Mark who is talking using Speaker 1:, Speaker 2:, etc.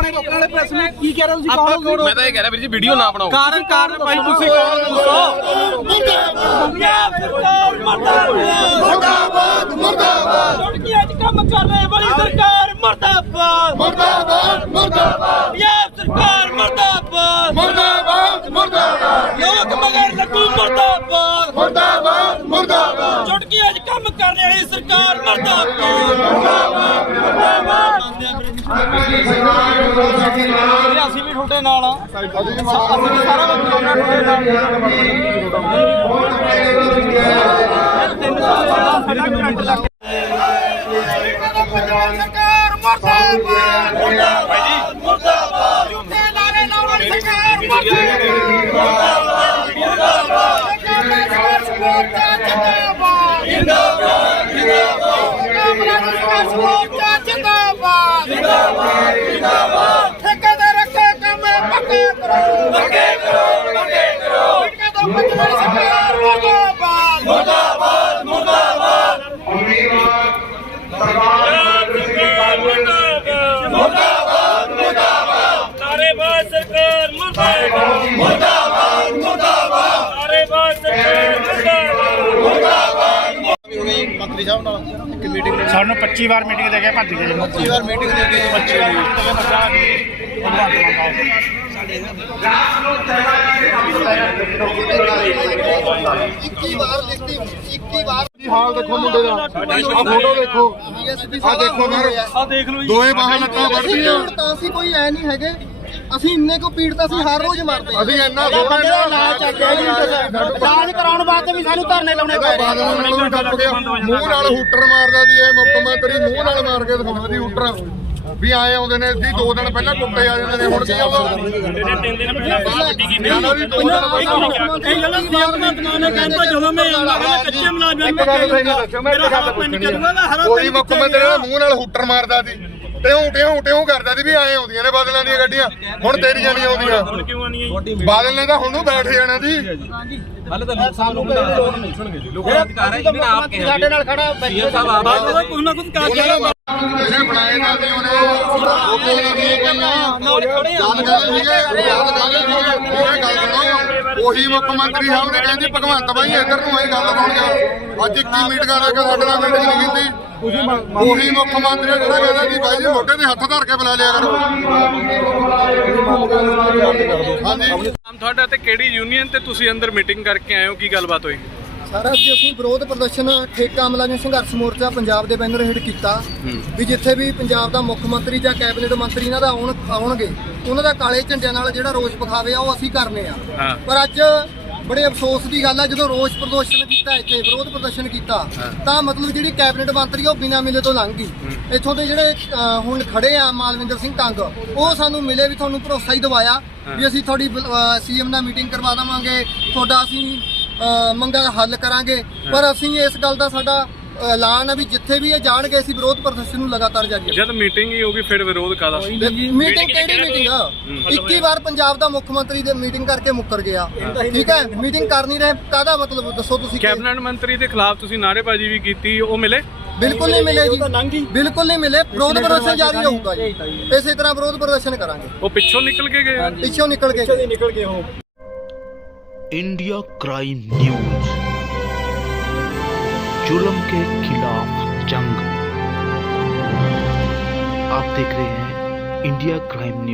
Speaker 1: ਆਪਣੇ ਰੋਕਣ ਵਾਲੇ ਪ੍ਰੈਸ ਨੂੰ ਕੀ ਕਹਿ ਰਹੇ ਹੋ ਤੁਸੀਂ? ਕੌਣ ਹੋ?
Speaker 2: ਮੈਂ ਤਾਂ ਇਹ ਕਹਿ ਰਿਹਾ ਵੀਰ ਜੀ ਵੀਡੀਓ ਨਾ ਬਣਾਓ।
Speaker 1: ਕਾਰਨ ਭਾਈ ਤੁਸੀਂ ਕੌਣ ਦੱਸੋ?
Speaker 3: ਮੁਰਦਾਬਾਦ ਮੁਰਦਾਬਾਦ
Speaker 4: ਲੜਕੀਆਂ 'ਚ ਕੰਮ ਕਰ ਰਹੇ ਵਾਲੀ ਸਰਕਾਰ ਮੁਰਦਾਬਾਦ
Speaker 3: ਮੁਰਦਾਬਾਦ ਮੁਰਦਾਬਾਦ
Speaker 4: ਪੰਜਾਬ ਸਰਕਾਰ ਮੁਰਦਾਬਾਦ
Speaker 3: ਮੁਰਦਾਬਾਦ ਮੁਰਦਾਬਾਦ
Speaker 4: ਲੋਕ ਮਗਰ ਲੱਗੂ ਮੁਰਦਾਬਾਦ
Speaker 3: ਮੁਰਦਾਬਾਦ ਮੁਰਦਾਬਾਦ
Speaker 4: ਚੁਟਕੀਆਂ 'ਚ ਕੰਮ ਕਰਨ ਵਾਲੀ ਸਰਕਾਰ ਮੁਰਦਾਬਾਦ
Speaker 1: ਅਸੀਂ ਵੀ ਤੁਹਾਡੇ ਨਾਲ ਆ। ਅਸੀਂ ਵੀ ਸਾਰਾ ਕੁਝ ਤੁਹਾਡੇ ਨਾਲ
Speaker 4: ਸਰਕਾਰ ਮੁਰਦਾਬਾਦ ਮੁਰਦਾਬਾਦ ਝੂਠੇ ਨਾਰੇ ਲਾਉਣ ਵਾਲੀ ਸਰਕਾਰ ਮੁਰਦਾਬਾਦ ਜਿੰਦਾਬਾਦ ਜਿੰਦਾਬਾਦ ਜਿੰਦਾਬਾਦ ਜਿੰਦਾਬਾਦ ਠੇਕੇਦਾਰ ਰੱਖੇ ਕੰਮ ਪੱਕੇ ਕਰੋ ਪੱਕੇ ਕਰੋ ਪੱਕੇ ਕਰੋ ਠੇਕੇ ਤੋਂ ਬਚਣ ਵਾਲੀ ਸਰਕਾਰ ਮੁਰਦਾਬਾਦ ਮੁਰਦਾਬਾਦ ਮੁਰਦਾਬਾਦ ਮੁਰਦਾਬਾਦ ਮੁਰਦਾਬਾਦ ਨਾਰੇਬਾਜ਼ ਸਰਕਾਰ ਮੁਰਦਾਬਾਦ ਮੁਰਦਾਬਾਦ ਮੁਰਦਾਬਾਦ ਨਾਰੇਬਾਜ਼ ਸਰਕਾਰ ਮੁਰਦਾਬਾਦ
Speaker 2: ਮੰਤਰੀ ਸਾਹਿਬ ਨਾਲ ਇੱਕ ਮੀਟਿੰਗ
Speaker 5: ਸਾਨੂੰ 25 ਵਾਰ ਮੀਟਿੰਗ ਦੇ ਕੇ ਭੱਜ ਗਏ
Speaker 2: 25 ਵਾਰ ਮੀਟਿੰਗ ਦੇ ਕੇ 25
Speaker 3: ਹਾਲ ਦੇਖੋ ਮੁੰਡੇ ਦਾ ਆ ਫੋਟੋ ਦੇਖੋ ਆ ਦੇਖੋ ਵੀਰ
Speaker 1: ਆ ਦੇਖ ਲਓ ਜੀ।
Speaker 3: ਦੋਏ ਬਾਹਾਂ ਲੱਤਾਂ ਵੱਢਦੀਆਂ
Speaker 6: ਤਾਂ ਅਸੀਂ ਕੋਈ ਐ ਨਹੀਂ ਹੈਗੇ, ਅਸੀਂ ਇੰਨੇ ਕੋ ਪੀੜਤ ਅਸੀਂ ਹਰ ਰੋਜ਼ ਮਰਦੇ
Speaker 3: ਅਸੀਂ ਇੰਨਾ ਥੋੜਾ
Speaker 6: ਇਲਾਜ ਕਰਾਉਣ ਵਾਸਤੇ ਵੀ ਸਾਨੂੰ ਧਰਨੇ ਲਾਉਣੇ ਪਏ
Speaker 3: ਮੂੰਹ ਨਾਲ ਹੂਟਰ ਮਾਰਦਾ ਦੀ ਇਹ ਮੁੱਖ ਮੰਤਰੀ ਮੂੰਹ ਨਾਲ ਮਾਰ ਕੇ ਦਿਖਾਉਂਦਾ ਦੀ ਹੂਟਰ ਵੀ ਆਏ ਆਉਂਦੇ ਨੇ ਜੀ 2 ਦਿਨ ਪਹਿਲਾਂ ਕੁੱਟੇ ਆ ਜਾਂਦੇ ਨੇ ਹੁਣ ਕੀ ਆਉਂਦਾ
Speaker 4: ਇਹ ਗੱਲਾਂ ਸੀਐਮ ਦਾ ਤਮਾਨੇ ਕਹਿੰਦਾ ਜਦੋਂ ਮੈਂ ਕੱਚੇ ਮੁਲਾਜ਼ਮ
Speaker 3: ਕੋਈ ਮੁੱਖ ਮੰਤਰੀ ਦਾ ਮੂੰਹ ਨਾਲ ਹੂਟਰ ਮਾਰਦਾ ਸੀ ਟਿਉਂ ਕਰਦਾ ਸੀ ਵੀ ਆਏ ਆਉਂਦੀਆਂ ਨੇ ਬਾਦਲਾਂ ਦੀਆਂ ਗੱਡੀਆਂ ਹੁਣ ਤੇਰੀਆਂ ਨਹੀਂ ਆਉਂਦੀਆਂ ਬਾਦਲ ਨੇ ਤਾਂ ਹੁਣ ਨੂੰ ਬੈਠ ਜਾਣਾ ਸੀ
Speaker 2: ਹਾਲੇ ਤਾਂ ਸਾਨੂੰ ਲੋਕ ਨਹੀਂ ਸੁਣਗੇ ਜੀ। ਲੋਕਾਂ ਦਾ ਅਧਿਕਾਰ ਹੈ ਇਹਨਾਂ ਆਪ ਕਿਹਾ
Speaker 6: ਸਾਡੇ ਨਾਲ ਖੜਾ
Speaker 2: ਸੀਐਮ ਸਾਹਿਬ ਆਪ
Speaker 4: ਕੁਝ ਨਾ ਕੁਝ ਕਰ
Speaker 3: ਇਹਨੇ ਬਣਾਏ ਨਾ ਸੀ ਉਹਨੇ ਉਹ ਕੋਲ ਕੀ ਕਈਆਂ
Speaker 4: ਨਾਲ ਖੜੇ ਆ
Speaker 3: ਯਾਦ ਗੱਲ ਸੁਣੋ ਉਹੀ ਮੁੱਖ ਮੰਤਰੀ ਸਾਹਿਬ ਨੇ ਕਹਿੰਦੀ ਭਗਵੰਤ ਭਾਈ ਇੱਧਰ ਨੂੰ ਇਹ ਗੱਲ ਸੁਣ ਜਾ ਅੱਜ 21 ਮੀਟਿੰਗਾਂ ਲੈ ਕੇ ਸਾਡੇ ਨਾਲ ਮੀਟਿੰਗ ਨਹੀਂ ਕੀਤੀ ਉਹੀ ਮੁੱਖ ਮੰਤਰੀ ਜਿਹੜਾ ਕਹਿੰਦਾ ਸੀ ਭਾਈ ਜੀ ਮੋਢੇ ਤੇ ਹੱਥ ਧਰ ਕੇ ਬੁਲਾ ਲਿਆ ਕਰੋ ਹਾਂਜੀ
Speaker 7: ਤੁਹਾਡਾ ਤੇ ਕਿਹੜੀ ਯੂਨੀਅਨ ਤੇ ਤੁਸੀਂ ਅੰਦਰ ਮੀਟਿੰਗ ਕਰਕੇ ਆਏ ਹੋ, ਕੀ ਗੱਲਬਾਤ ਹੋਈ?
Speaker 6: ਸਾਰਾ ਅੱਜ ਅਸੀਂ ਵਿਰੋਧ ਪ੍ਰਦਰਸ਼ਨ ਠੇਕਾ ਮੁਲਾਜ਼ਮ ਸੰਘਰਸ਼ ਮੋਰਚਾ ਪੰਜਾਬ ਦੇ ਬੈਨਰ ਹੇਠ ਕੀਤਾ ਵੀ ਜਿੱਥੇ ਵੀ ਪੰਜਾਬ ਦਾ ਮੁੱਖ ਮੰਤਰੀ ਜਾਂ ਕੈਬਨਿਟ ਮੰਤਰੀ ਇਹਨਾਂ ਦਾ ਆਉਣਗੇ ਉਹਨਾਂ ਦਾ ਕਾਲੇ ਝੰਡਿਆਂ ਨਾਲ ਜਿਹੜਾ ਰੋਸ ਵਿਖਾਵੇ ਆ ਉਹ ਅਸੀਂ ਕਰਨੇ ਆ। ਪਰ ਅੱਜ ਬੜੇ ਅਫਸੋਸ ਦੀ ਗੱਲ ਆ ਜਦੋਂ ਰੋਸ ਪ੍ਰਦਰਸ਼ਨ ਕੀਤਾ ਇੱਥੇ ਵਿਰੋਧ ਪ੍ਰਦਰਸ਼ਨ ਕੀਤਾ ਤਾਂ ਮਤਲਬ ਜਿਹੜੀ ਕੈਬਨਿਟ ਮੰਤਰੀ ਉਹ ਬਿਨਾਂ ਮਿਲੇ ਤੋਂ ਲੰਘ ਗਈ। ਇੱਥੋਂ ਦੇ ਜਿਹੜੇ ਹੁਣ ਖੜੇ ਆ ਮਾਲਵਿੰਦਰ ਸਿੰਘ ਕੰਗ ਉਹ ਸਾਨੂੰ ਮਿਲੇ ਵੀ ਤੁਹਾਨੂੰ ਭਰੋਸਾ ਹੀ ਦਿਵਾਇਆ ਵੀ ਅਸੀਂ ਤੁਹਾਡੀ ਸੀਐਮ ਨਾਲ ਮੀਟਿੰਗ ਕਰਵਾ ਦੇਵਾਂਗੇ, ਤੁਹਾਡਾ ਅਸੀਂ ਮੰਗਾਂ ਦਾ ਹੱਲ ਕਰਾਂਗੇ। ਪਰ ਅਸੀਂ ਇਸ ਗੱਲ ਦਾ ਸਾਡਾ ਐਲਾਨ ਹੈ ਵੀ ਜਿੱਥੇ ਵੀ ਇਹ ਜਾਣਗੇ ਅਸੀਂ ਵਿਰੋਧ ਪ੍ਰਦਰਸ਼ਨ ਨੂੰ ਲਗਾਤਾਰ ਜਾਰੀ ਰੱਖਾਂਗੇ।
Speaker 7: ਜਦ ਮੀਟਿੰਗ ਹੀ ਹੋਗੀ ਫਿਰ ਵਿਰੋਧ ਕਾਦਾ?
Speaker 6: ਮੀਟਿੰਗ ਕਿਹੜੀ ਮੀਟਿੰਗ ਆ? 21 ਵਾਰ ਪੰਜਾਬ ਦਾ ਮੁੱਖ ਮੰਤਰੀ ਦੇ ਮੀਟਿੰਗ ਕਰਕੇ ਮੁੱਕਰ ਗਿਆ। ਠੀਕ ਹੈ, ਮੀਟਿੰਗ ਕਰ ਨਹੀਂ ਰਹੇ ਕਾਹਦਾ ਮਤਲਬ ਦੱਸੋ ਤੁਸੀਂ?
Speaker 7: ਕੈਬਨਿਟ ਮੰਤਰੀ ਦੇ ਖਿਲਾਫ ਤੁਸੀਂ ਨਾਅਰੇਬਾਜ਼ੀ ਵੀ ਕੀਤੀ, ਉਹ ਮਿਲੇ?
Speaker 6: ਬਿਲਕੁਲ ਨਹੀਂ ਮਿਲੇ ਜੀ, ਬਿਲਕੁਲ ਨਹੀਂ ਮਿਲੇ। ਵਿਰੋਧ ਪ੍ਰਦਰਸ਼ਨ ਜਾਰੀ ਰਹੂਗਾ ਜੀ, ਇਸੇ ਤਰ੍ਹਾਂ ਵਿਰੋਧ ਪ੍ਰਦਰਸ਼ਨ ਕਰਾਂਗੇ।
Speaker 7: ਉਹ ਪਿੱਛੋਂ ਨਿਕਲ ਕੇ ਗਏ?
Speaker 6: ਪਿੱਛੋਂ ਨਿਕਲ ਗਏ ਹੋ।
Speaker 8: इंडिया क्राइम न्यूज, जुल्म के खिलाफ जंग। आप देख रहे हैं इंडिया क्राइम न्यूज।